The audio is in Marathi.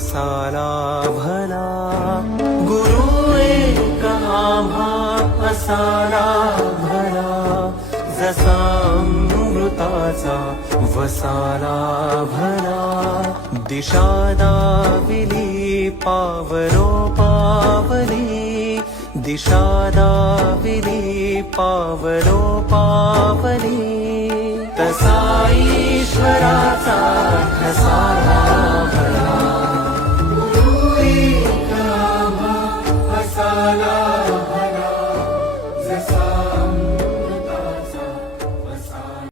वसाला भला, गुरु एक आम्हा असाला भला, जसा अमृताचा वसाला भला. दिशा दाविली पावलो पावली, दिशा दाविली पावलो पावली, तसा ईश्वराचा ठसा